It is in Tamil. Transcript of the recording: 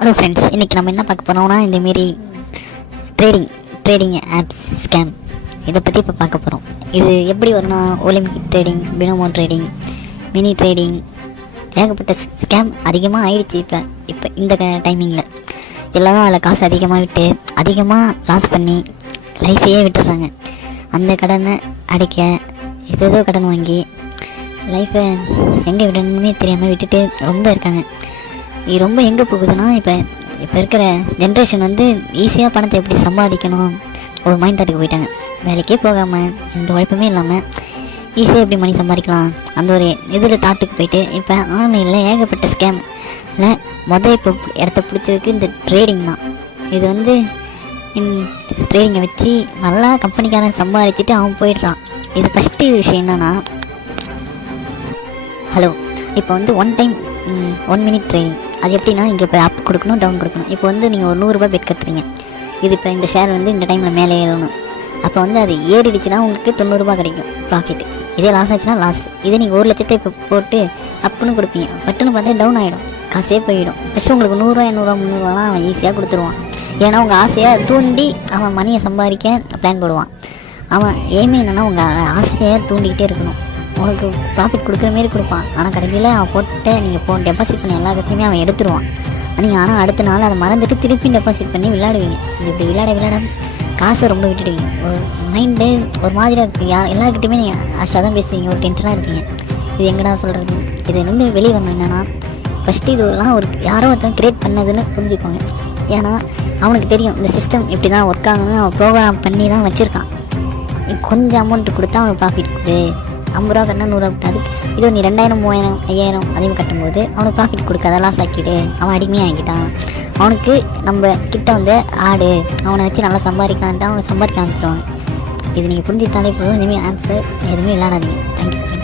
ஹலோ ஃப்ரெண்ட்ஸ், இன்றைக்கி நம்ம என்ன பார்க்க போகிறோம்னா இந்தமாரி ட்ரேடிங் ஆப்ஸ் ஸ்கேம் இதை பற்றி இப்போ பார்க்க போகிறோம். இது எப்படி வரும்னா Olympic trading, Binomo trading, mini trading, ஏகப்பட்ட ஸ்கேம் அதிகமாக ஆயிடுச்சு. இப்போ இந்த டைமிங்கில் எல்லோரும் அதில் காசு அதிகமாக விட்டு அதிகமாக லாஸ் பண்ணி லைஃபையே விட்டுடுறாங்க. அந்த கடனை அடைக்க ஏதோ கடன் வாங்கி லைஃப்பை எங்கே விடணுமே தெரியாமல் விட்டுட்டு ரொம்ப இருக்காங்க. இது ரொம்ப எங்கே போகுதுன்னா இப்போ இருக்கிற ஜென்ரேஷன் ஈஸியாக பணத்தை எப்படி சம்பாதிக்கணும் ஒரு மைண்ட் தாட்டுக்கு போயிட்டாங்க. வேலைக்கே போகாமல் எந்த உழைப்புமே இல்லாமல் ஈஸியாக எப்படி மணி சம்பாதிக்கலாம் அந்த ஒரு இதில் தாட்டுக்கு போயிட்டு இப்போ ஆன்லைனில் ஏகப்பட்ட ஸ்கேமில் இப்போ இடத்த பிடிச்சதுக்கு இந்த ட்ரேடிங் தான். இது ட்ரேடிங்கை வச்சு நல்லா கம்பெனிக்காரன் சம்பாதிச்சுட்டு அவன் போயிடுறான். இது ஃபஸ்ட்டு விஷயம் என்னன்னா, ஹலோ இப்போ 1 மினிட் ட்ரேடிங். அது எப்படின்னா, இங்கே இப்போ அப் கொடுக்கணும், டவுன் கொடுக்கணும். இப்போ நீங்கள் ஒரு 100 ரூபாய் பெட் கட்டுறீங்க. இது இப்போ இந்த ஷேர் இந்த டைமில் மேலே ஏறணும். அப்போ அது ஏறிடுச்சுன்னா உங்களுக்கு 90 ரூபாய் கிடைக்கும் ப்ராஃபிட். இதே லாஸ் ஆச்சுன்னா லாஸ். இதே நீங்கள் 1 லட்சத்தை இப்போ போட்டு அப்புன்னு கொடுப்பீங்க, பட்டுன்னு பார்த்தா டவுன் ஆகிடும், காசே போயிடும். ஃபஸ்ட்டு உங்களுக்கு 100 ரூபா 200 ரூபா 300 ரூபாலாம் அவன் ஈஸியாக கொடுத்துருவான். ஏன்னா உங்கள் ஆசையாக தூண்டி அவன் மணியை சம்பாதிக்க பிளான் போடுவான். அவன் ஏமே என்னென்னா உங்கள் ஆசையாக தூண்டிக்கிட்டே இருக்கணும், உனக்கு ப்ராஃபிட் கொடுக்குற மாரி கொடுப்பான். ஆனால் கடைசியில் அவன் நீங்கள் டெபாசிட் பண்ணி எல்லா கட்சியுமே அவன் எடுத்துருவான். நீங்கள் ஆனால் அடுத்த நாள் அதை மறந்துட்டு திருப்பி டெபாசிட் பண்ணி விளையாடுவீங்க. இப்படி விளையாட காசை ரொம்ப விட்டுடுவீங்க. ஒரு மைண்டு ஒரு மாதிரியாக இருக்குது. எல்லாருக்கிட்டையுமே நீங்கள் ஆஷாக தான் பேசுவீங்க, ஒரு டென்ஷனாக இருப்பீங்க. இது எங்கடா சொல்கிறது? இது வெளியே வரணும். என்னென்னா ஃபஸ்ட்டு ஒரு யாரோ ஒருத்தன் கிரியேட் பண்ணதுன்னு புரிஞ்சுக்கோங்க. ஏன்னா அவனுக்கு தெரியும் இந்த சிஸ்டம் இப்படி தான் ஒர்க் ஆகணும்னு அவன் ப்ரோக்ராம் பண்ணி தான் வச்சுருக்கான். கொஞ்சம் அமௌண்ட்டு கொடுத்தா அவனுக்கு ப்ராஃபிட் கொடு. 50 ரூபா கட்டினா 100 ரூபா. அதுக்கு இது நீ 2000 3000 5000 அதையும் கட்டும்போது அவனுக்கு ப்ராஃபிட் கொடுக்காத லாஸ் ஆக்கிடு. அவன் அடிமையாகிட்டான். அவனுக்கு நம்ம கிட்ட ஆடு, அவனை வச்சு நல்லா சம்பாதிக்கலான்ட்டு அவங்க சம்பாதிக்க ஆரம்பிச்சிருவாங்க. இது நீங்கள் புரிஞ்சுக்கிட்டாலே போதும். இனிமேல் ஆன்சர் எதுவுமே விளையாடாதீங்க. தேங்க்யூ.